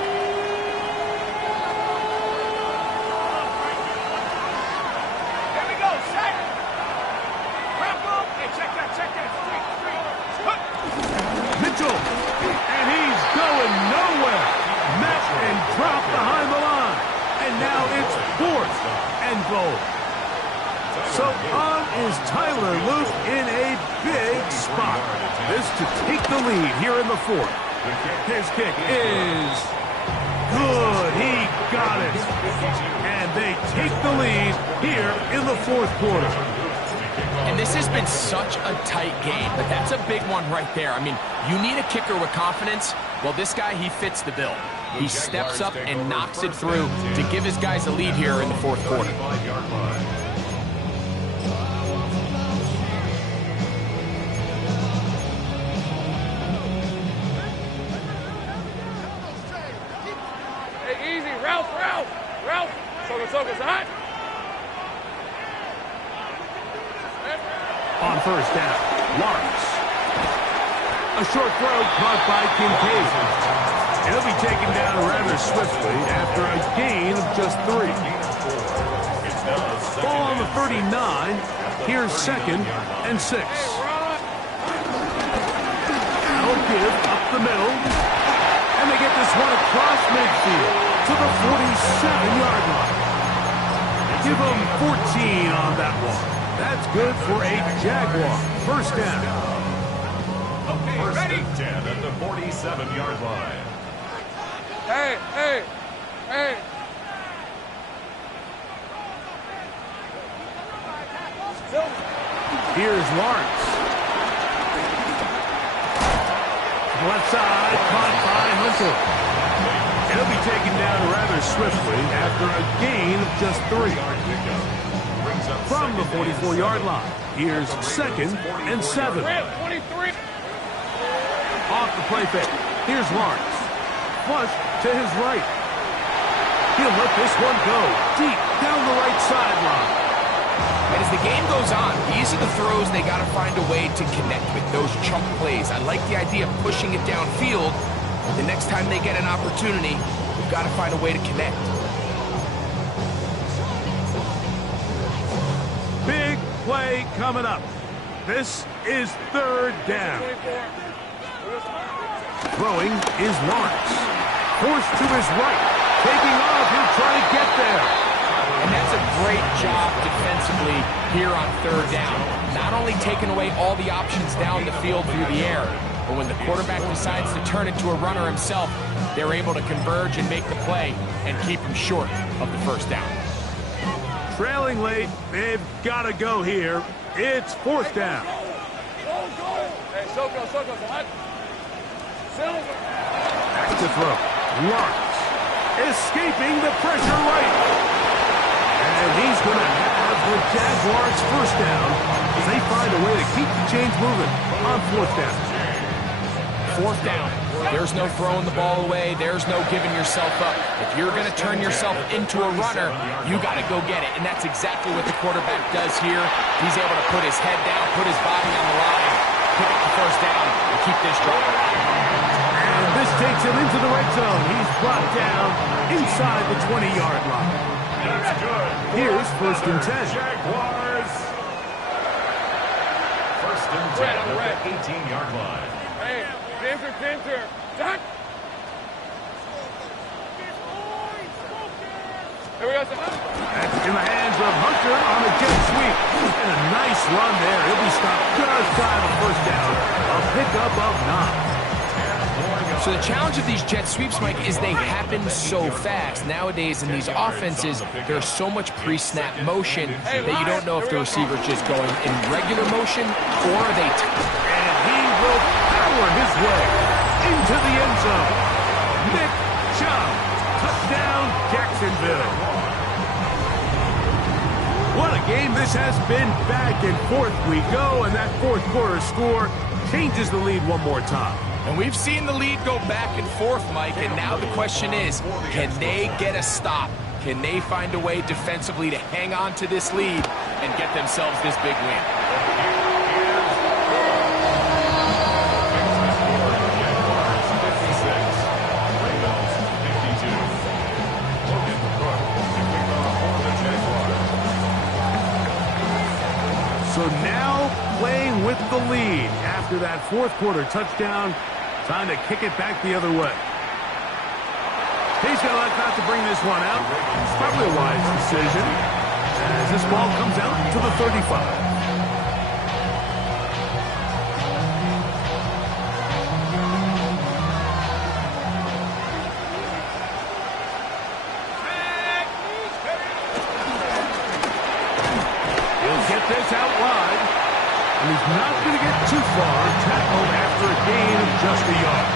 And he's going nowhere. Met and dropped behind the line. And now it's 4th and goal. So on is Tyler Luke in a big spot. This to take the lead here in the 4th. His kick is good. He got it. And they take the lead here in the 4th quarter. And this has been such a tight game, but that's a big one right there. I mean, you need a kicker with confidence. Well, this guy, he fits the bill. He steps up and knocks it through to give his guys a lead here in the 4th quarter. Hey, easy, Ralph. Soka, hot. On 1st down, Lawrence. A short throw caught by Kincaid. He'll be taken down rather swiftly after a gain of just 3. Ball on the 39. Here's 2nd and 6. That'll give up the middle. And they get this one across midfield to the 47-yard line. Give them 14 on that one. That's good for a Jaguar. 1st down. Okay, 1st and 10 at the 47-yard line. Hey. Here's Lawrence. Left side, caught by Hunter. He'll be taken down rather swiftly after a gain of just 3. From the 44-yard line, here's 2nd and 7. 23. Off the play fake. Here's Lawrence. Flush to his right. He'll let this one go deep down the right sideline. And as the game goes on, these are the throws they got to find a way to connect with, those chunk plays. I like the idea of pushing it downfield. But the next time they get an opportunity, we've got to find a way to connect. Big play coming up. This is 3rd down. Throwing is Lawrence. Forced to his right. Taking off. He'll try to get there. And that's a great job defensively here on 3rd down. Not only taking away all the options down the field through the air, but when the quarterback decides to turn into a runner himself, they're able to converge and make the play and keep him short of the 1st down. Trailing late, they've got to go here. It's 4th down. Hey, Soka, hot. Back to throw. Lawrence escaping the pressure right. And he's going to have the Jaguars' 1st down as they find a way to keep the chains moving on 4th down. 4th down. There's no throwing the ball away. There's no giving yourself up. If you're going to turn yourself into a runner, you got to go get it. And that's exactly what the quarterback does here. He's able to put his head down, put his body on the line, pick up the 1st down, and keep this drive alive. And this takes him into the red zone. He's brought down inside the 20-yard line. That's good. Here's 1st and 10. Jaguars. 1st and 10 at the 18-yard line. Hey, Pinter. Done. Here we go, That's in the hands of Hunter on a jet sweep. And a nice run there. He'll be stopped just shy of 1st down. A pickup of 9. So the challenge of these jet sweeps, Mike, is they happen so fast. Nowadays in these offenses, there's so much pre-snap motion that you don't know if the receiver's just going in regular motion or are they... And he will power his way into the end zone. Nick Chubb, touchdown Jacksonville. What a game this has been. Back and forth we go, and that 4th quarter score changes the lead one more time. And we've seen the lead go back and forth, Mike, and now the question is, can they get a stop? Can they find a way defensively to hang on to this lead and get themselves this big win? So now playing with the lead after that 4th quarter touchdown, Time to kick it back the other way. He's going to elect not to bring this one out. It's probably a wise decision as this ball comes out to the 35. Out wide, and he's not going to get too far. Tackled after a gain of just a yard.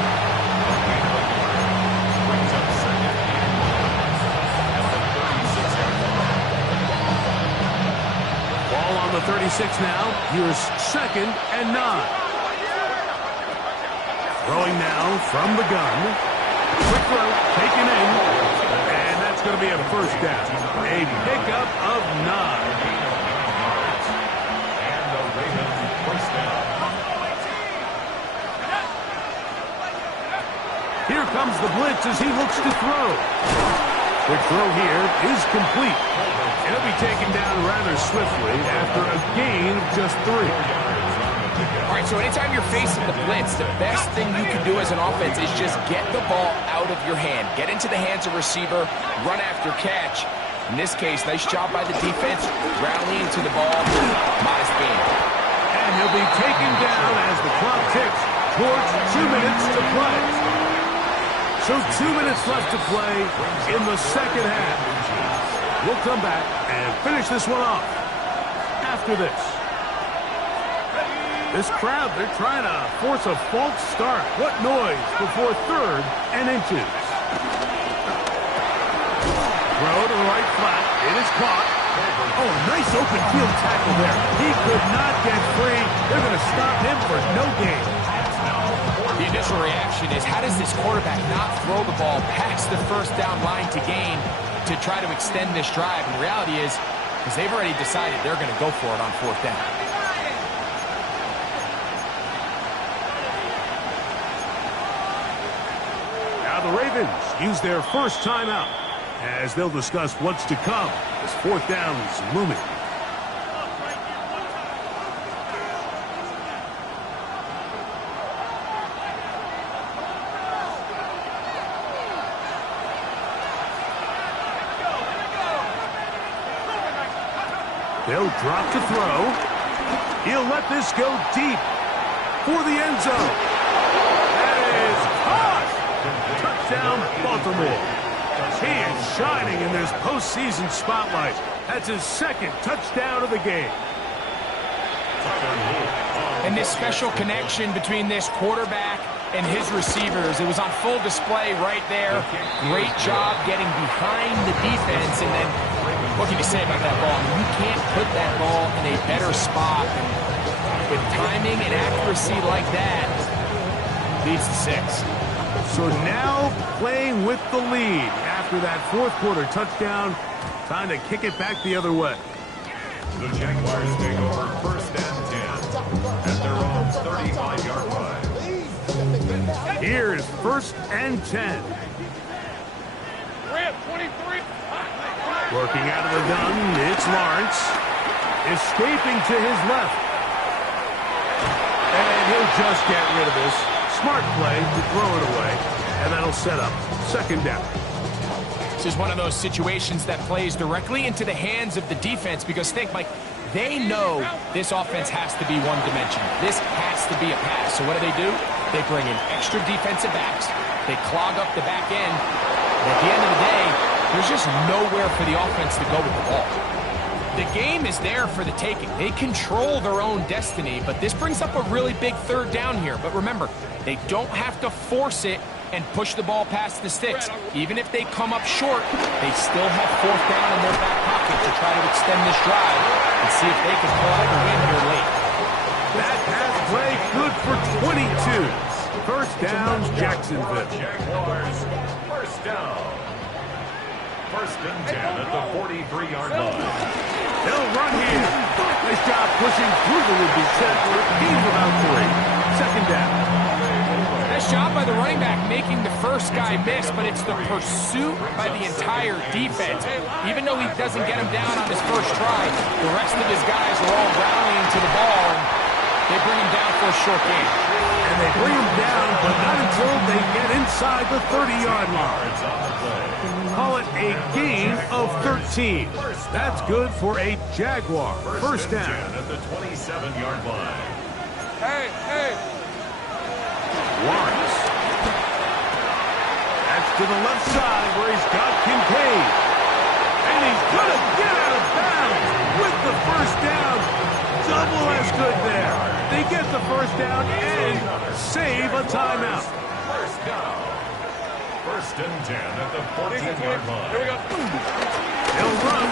Ball on the 36 now. Here's 2nd and 9. Throwing now from the gun. Quick throw, taken in, and that's going to be a first down. A pickup of 9. Here comes the blitz as he looks to throw. Quick throw here is complete. And he'll be taken down rather swiftly after a gain of just 3. All right, so anytime you're facing the blitz, the best thing you can do as an offense is just get the ball out of your hand. Get into the hands of receiver, run after catch. In this case, nice job by the defense, rallying to the ball. Modest gain. And he'll be taken down as the clock ticks towards 2 minutes to play. So 2 minutes left to play in the second half. We'll come back and finish this one off after this. This crowd, they're trying to force a false start. What noise before 3rd and inches. Throw to the right flat. It is caught. Oh, nice open field tackle there. He could not get free. They're going to stop him for no gain. The initial reaction is, how does this quarterback not throw the ball past the first down line to gain to try to extend this drive? And the reality is they've already decided they're going to go for it on 4th down. Now the Ravens use their first timeout as they'll discuss what's to come as 4th down is looming. They'll drop to throw. He'll let this go deep for the end zone. That is caught. Touchdown, Baltimore. He is shining in this postseason spotlight. That's his 2nd touchdown of the game. And this special connection between this quarterback and his receivers, it was on full display right there. Great job getting behind the defense, and then what can you say about that ball? I mean, you can't put that ball in a better spot. And with timing and accuracy like that, leads to 6. So now playing with the lead after that 4th quarter touchdown. Time to kick it back the other way. The Jaguars take over 1st and 10 at their own 35-yard line. Here's 1st and 10. Rip, 23. Working out of the gun, it's Lawrence. Escaping to his left. And he'll just get rid of this. Smart play to throw it away. And that'll set up 2nd down. This is one of those situations that plays directly into the hands of the defense because think, Mike, they know this offense has to be one-dimensional. This has to be a pass. So what do? They bring in extra defensive backs. They clog up the back end. And at the end of the day, there's just nowhere for the offense to go with the ball. The game is there for the taking. They control their own destiny, but this brings up a really big 3rd down here. But remember, they don't have to force it and push the ball past the sticks. Even if they come up short, they still have 4th down in their back pocket to try to extend this drive and see if they can pull out a win here late. That pass play good for 22. 1st down, Jacksonville. Jaguars, 1st down. 1st and 10 at the 43-yard line. They'll run here. Nice job pushing through the would-be center. He's about 3. 2nd down. Nice job by the running back making the first guy miss, but it's the pursuit by the entire defense. Even though he doesn't get him down on his first try, the rest of his guys are all rallying to the ball, and they bring him down for a short gain. And And they bring him down, but not until they get inside the 30-yard line. Call it a gain of 13. That's good for a Jaguar first down. At the 27-yard line. Hey! Lawrence. That's to the left side where he's got Kincaid. And he's going to get out of bounds with the first down. Double as good there. They get the first down and save a timeout. First down. First and 10 at the 14-yard line. Here we go. They'll run.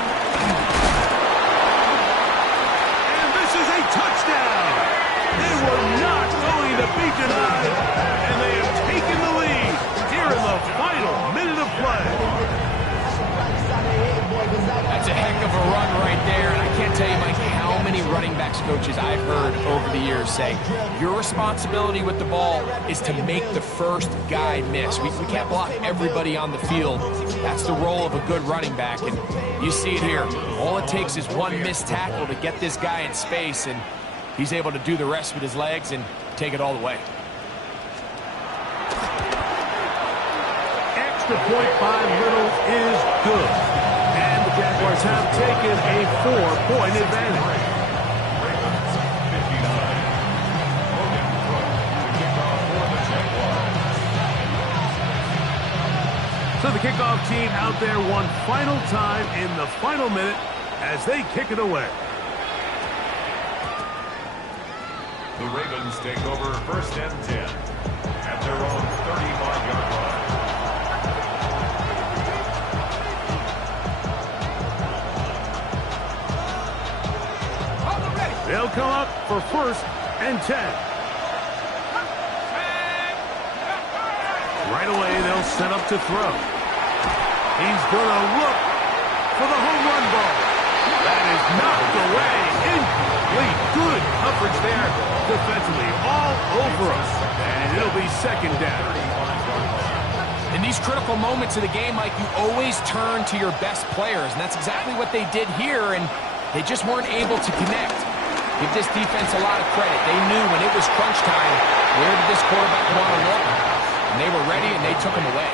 And this is a touchdown. They were not going to be denied. And they have taken the lead here in the final minute of play. That's a heck of a run right there, and I can't tell you, Mike, how many running backs coaches I've heard over the years say, your responsibility with the ball is to make the first guy miss. We can't block everybody on the field. That's the role of a good running back, and you see it here. All it takes is one missed tackle to get this guy in space, and he's able to do the rest with his legs and take it all the way. Extra point by Little is good. And the Jaguars have taken a 4-point advantage. So the kickoff team out there one final time in the final minute as they kick it away. The Ravens take over first and 10 at their own 35-yard line. They'll come up for first and 10. Right away, they'll set up to throw. He's going to look for the home run ball. That is knocked away. Incomplete. Good coverage there defensively all over us. And it'll be second down. In these critical moments of the game, Mike, you always turn to your best players, and that's exactly what they did here, and they just weren't able to connect. Give this defense a lot of credit. They knew when it was crunch time, where did this quarterback want to look? And they were ready, and they took him away.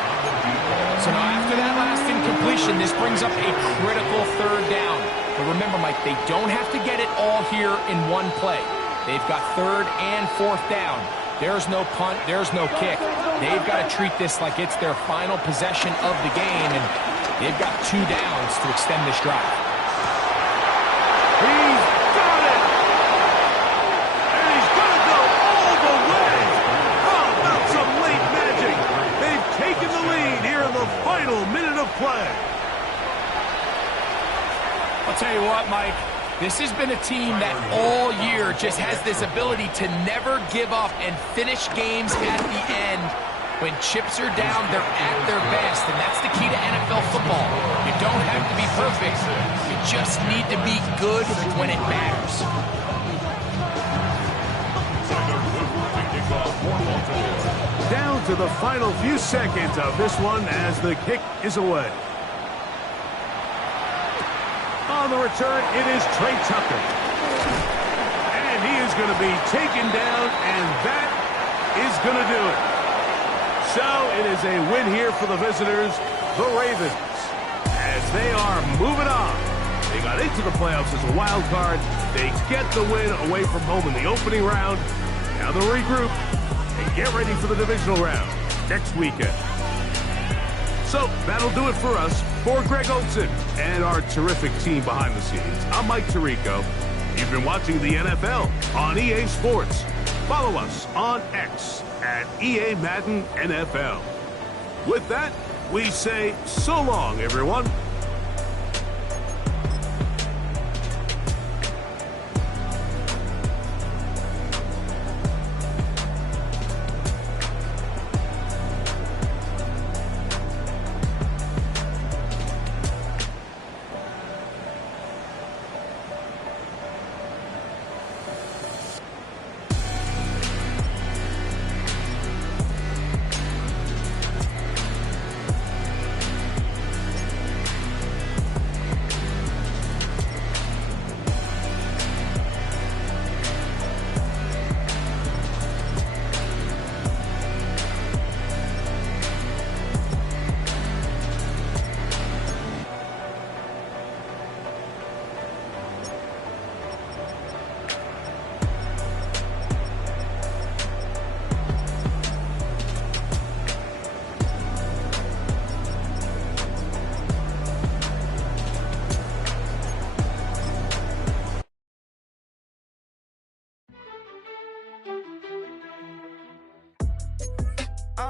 So now after that last incompletion, this brings up a critical third down. But remember, Mike, they don't have to get it all here in one play. They've got third and fourth down. There's no punt. There's no kick. They've got to treat this like it's their final possession of the game, and they've got 2 downs to extend this drive. He's got it! And he's going to go all the way! How about some late magic? They've taken the lead here in the final minute of play. I'll tell you what, Mike, this has been a team that all year just has this ability to never give up and finish games at the end. When chips are down, they're at their best, and that's the key to NFL football. You don't have to be perfect. You just need to be good when it matters. Down to the final few seconds of this one as the kick is away. On the return, it is Trey Tucker. And he is going to be taken down, and that is going to do it. So it is a win here for the visitors, the Ravens, as they are moving on. They got into the playoffs as a wild card. They get the win away from home in the opening round. Now they'll regroup and get ready for the divisional round next weekend. So that'll do it for us. For Greg Olson and our terrific team behind the scenes, I'm Mike Tirico. You've been watching the NFL on EA Sports. Follow us on X at EA Madden NFL. With that, we say so long, everyone.